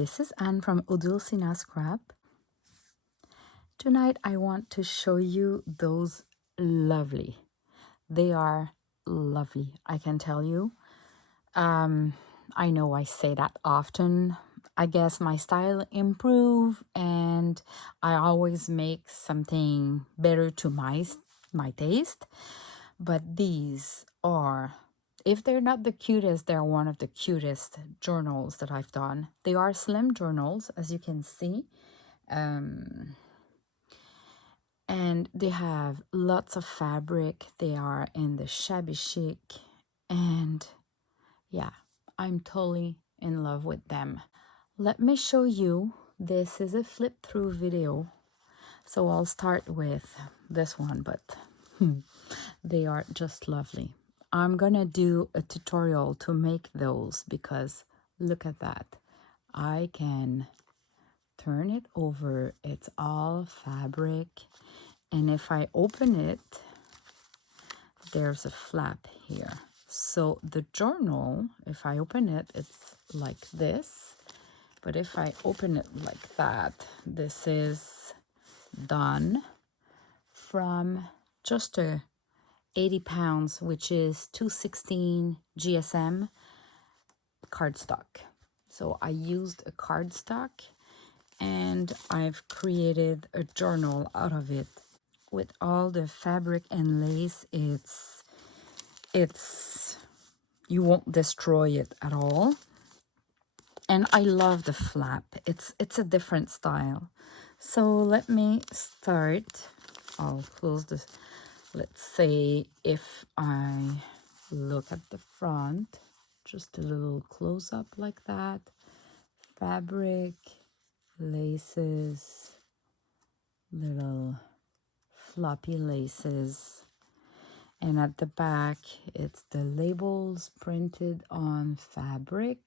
this is Anne from Odulcina Scrap. Tonight I want to show you those lovely. They are lovely, I can tell you. I know I say that often. I guess my style improve and I always make something better to my taste. But these are, if they're not the cutest, they're one of the cutest journals that I've done. They are slim journals, as you can see. And they have lots of fabric. They are in the shabby chic. And yeah, I'm totally in love with them. Let me show you. This is a flip through video. So I'll start with this one, but they are just lovely. I'm gonna do a tutorial to make those because look at that. I can turn it over. It's all fabric. And if I open it, there's a flap here. So the journal, if I open it, it's like this. But if I open it like that, this is done from just a 80 pounds, which is 216 GSM cardstock. So I used a cardstock and I've created a journal out of it with all the fabric and lace. It's you won't destroy it at all. And I love the flap. It's a different style. So let me start. I'll close this. Let's say if I look at the front, just a little close up like that. Fabric, laces, little floppy laces. And at the back, it's the labels printed on fabric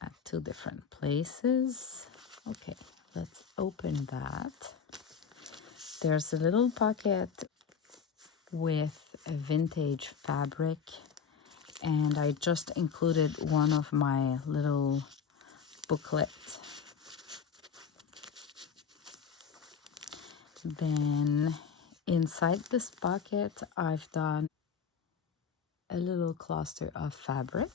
at two different places. Okay, let's open that. There's a little pocket with a vintage fabric, and I just included one of my little booklets. Then inside this pocket, I've done a little cluster of fabric,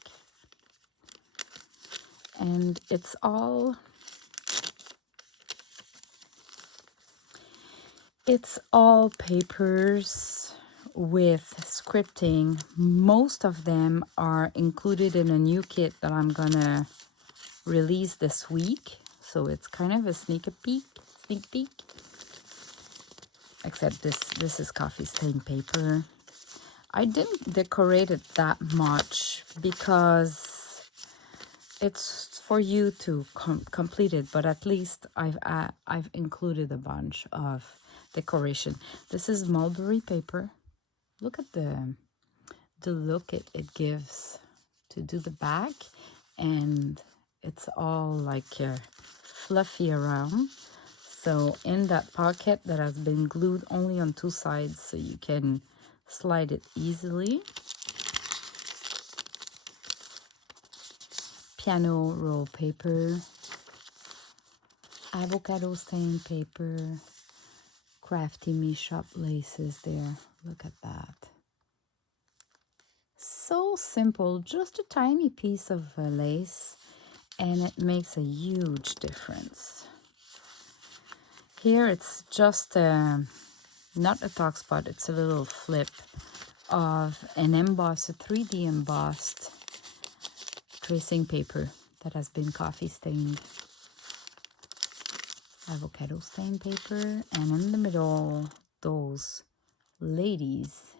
and it's all papers with scripting. Most of them are included in a new kit that I'm gonna release this week, so it's kind of a sneak peek. Except this is coffee stain paper. I didn't decorate it that much because it's for you to complete it, but at least I've included a bunch of decoration. This is mulberry paper. Look at the look it gives to do the back, and it's all like fluffy around. So in that pocket that has been glued only on two sides, so you can slide it easily. Piano roll paper, avocado stain paper, Crafty Me shop laces there. Look at that. So simple, just a tiny piece of lace, and it makes a huge difference. Here it's just not a talk spot, it's a little flip of an embossed, a 3D embossed tracing paper that has been coffee stained. Avocado stain paper, and in the middle, those ladies.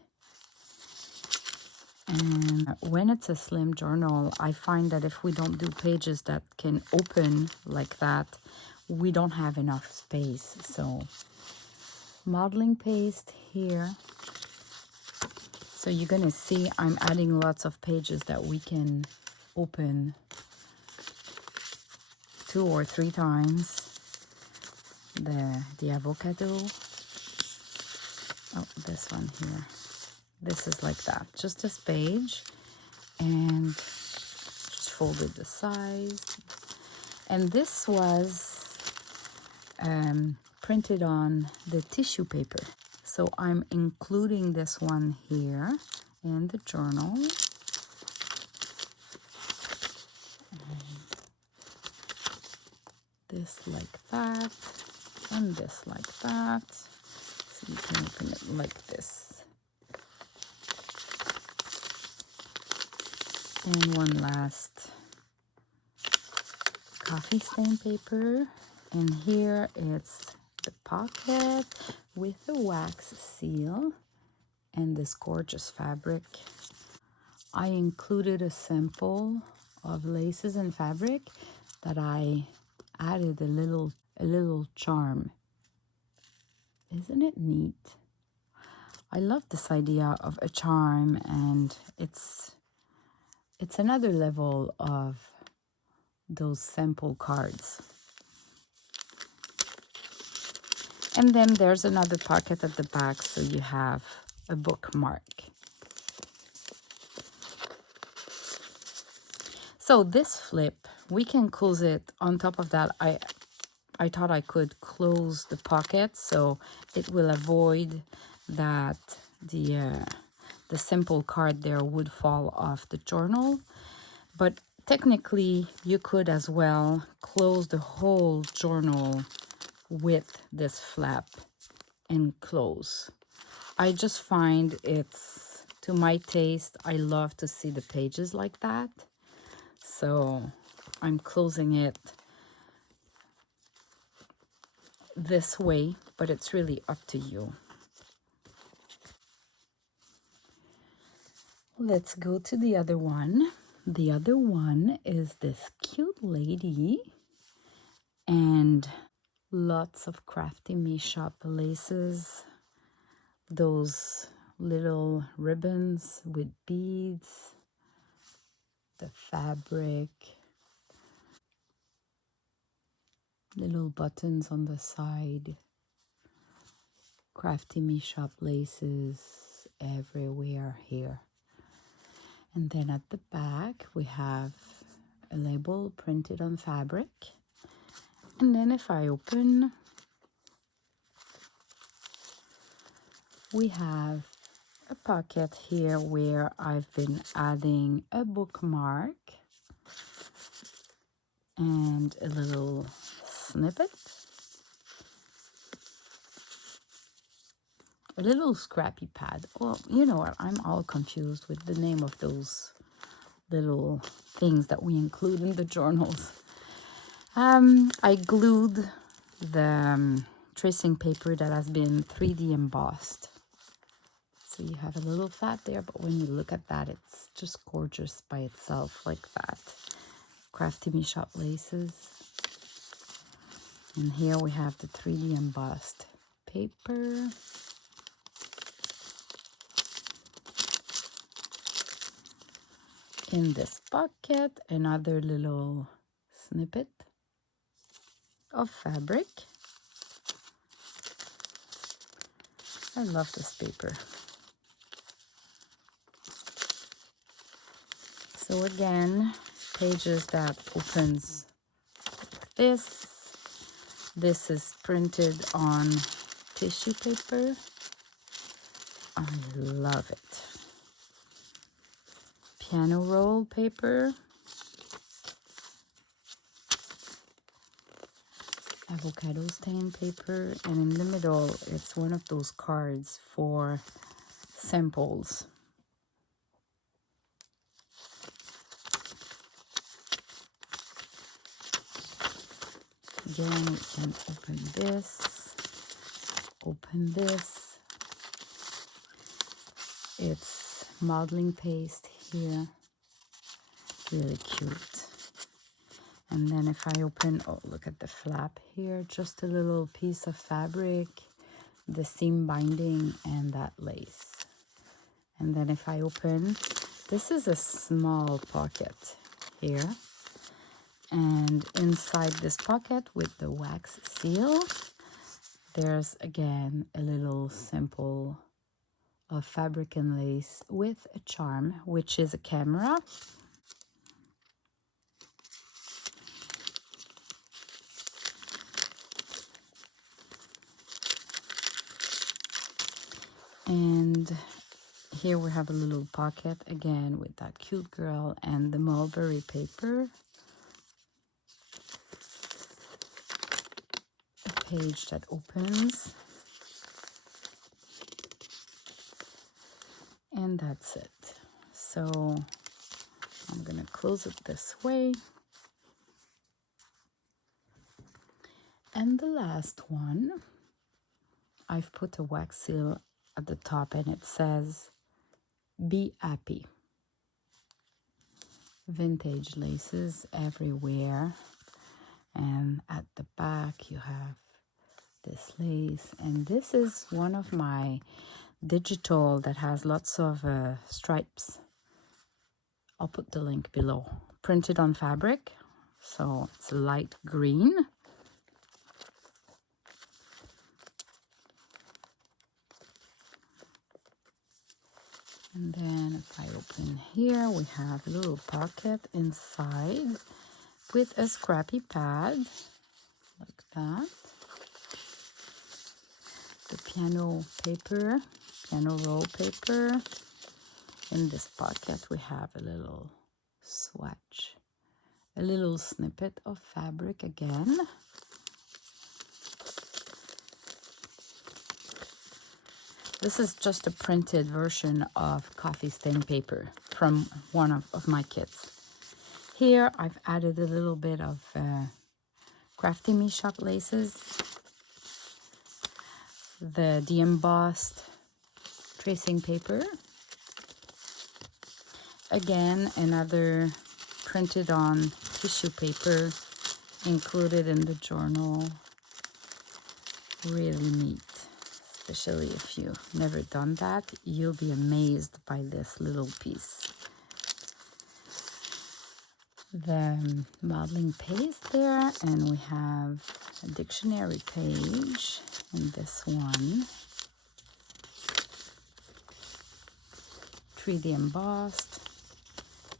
And when it's a slim journal, I find that if we don't do pages that can open like that, we don't have enough space. So modeling paste here. So you're gonna see I'm adding lots of pages that we can open 2 or 3 times. The avocado. Oh, this one here. This is like that, just this page, and just folded the size. And this was printed on the tissue paper. So I'm including this one here in the journal. This like that, and this like that. So you can open it like this. And one last coffee stain paper. And here it's the pocket with the wax seal and this gorgeous fabric. I included a sample of laces and fabric that I added a little charm. Isn't it neat? I love this idea of a charm, and it's another level of those sample cards. And then there's another pocket at the back, so you have a bookmark. So this flip, we can close it. On top of that, I thought I could close the pocket so it will avoid that the simple card there would fall off the journal. But technically, you could as well close the whole journal with this flap and close. I just find it's, to my taste, I love to see the pages like that. So I'm closing it this way, but it's really up to you. Let's go to the other one. The other one is this cute lady and lots of Crafty Me Shop laces, those little ribbons with beads, the fabric, little buttons on the side, Crafty Me Shop laces everywhere here. And then at the back we have a label printed on fabric. And then if I open, we have a pocket here where I've been adding a bookmark and a little snippet, a little scrappy pad. Well, you know what, I'm all confused with the name of those little things that we include in the journals. I glued the tracing paper that has been 3D embossed. So you have a little fat there, but when you look at that, it's just gorgeous by itself like that. Crafty Me Shop laces. And here we have the 3D embossed paper. In this pocket, another little snippet of fabric. I love this paper. So again, pages that opens like this. This is printed on tissue paper. I love it. Piano roll paper. Avocado stain paper, and in the middle it's one of those cards for samples. Again, we can open this. It's modeling paste here, really cute. And then if I open, oh, look at the flap here, just a little piece of fabric, the seam binding, and that lace. And then if I open, this is a small pocket here. And inside this pocket with the wax seal, there's again a little simple of fabric and lace with a charm, which is a camera. And here we have a little pocket again with that cute girl and the mulberry paper. A page that opens. And that's it. So I'm gonna close it this way. And the last one, I've put a wax seal at the top and it says, "Be happy." Vintage laces everywhere. And at the back you have this lace. And this is one of my digital that has lots of stripes. I'll put the link below. Printed on fabric. So it's light green. And then if I open here, we have a little pocket inside with a scrappy pad, like that. The piano paper, piano roll paper. In this pocket we have a little swatch, a little snippet of fabric again. This is just a printed version of coffee stain paper from one of my kits. Here I've added a little bit of Crafty Me shop laces, the embossed tracing paper. Again, another printed on tissue paper included in the journal. Really neat. Especially if you've never done that, you'll be amazed by this little piece. The modeling paste there, and we have a dictionary page in this one. 3D embossed,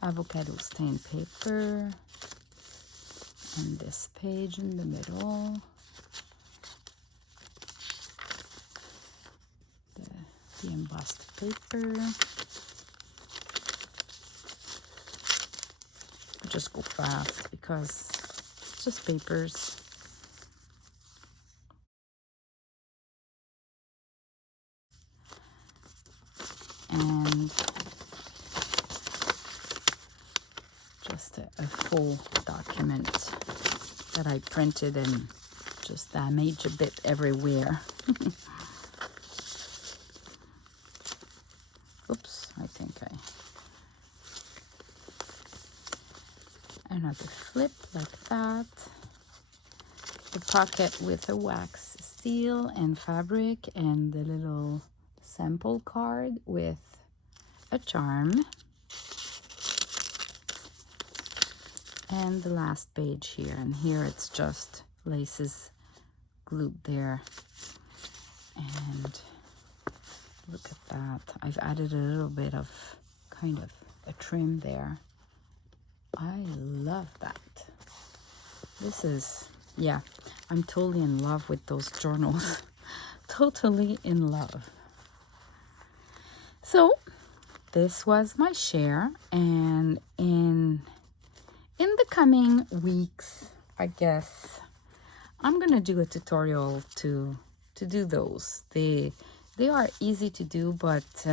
avocado stain paper, and this page in the middle. The embossed paper. I'll just go fast because it's just papers. And just a full document that I printed and just damaged a bit everywhere. Oops, I think another flip like that. The pocket with a wax seal and fabric, and the little sample card with a charm. And the last page here, and here it's just laces glued there. And look at that. I've added a little bit of kind of a trim there. I love that. This is, yeah, I'm totally in love with those journals. Totally in love. So this was my share, and in the coming weeks, I guess, I'm gonna do a tutorial to do those. They are easy to do, but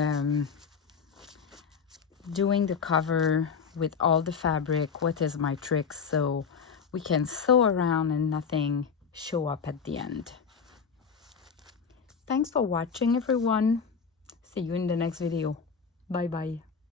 doing the cover with all the fabric, what is my trick, so we can sew around and nothing show up at the end. Thanks for watching, everyone. See you in the next video. Bye bye.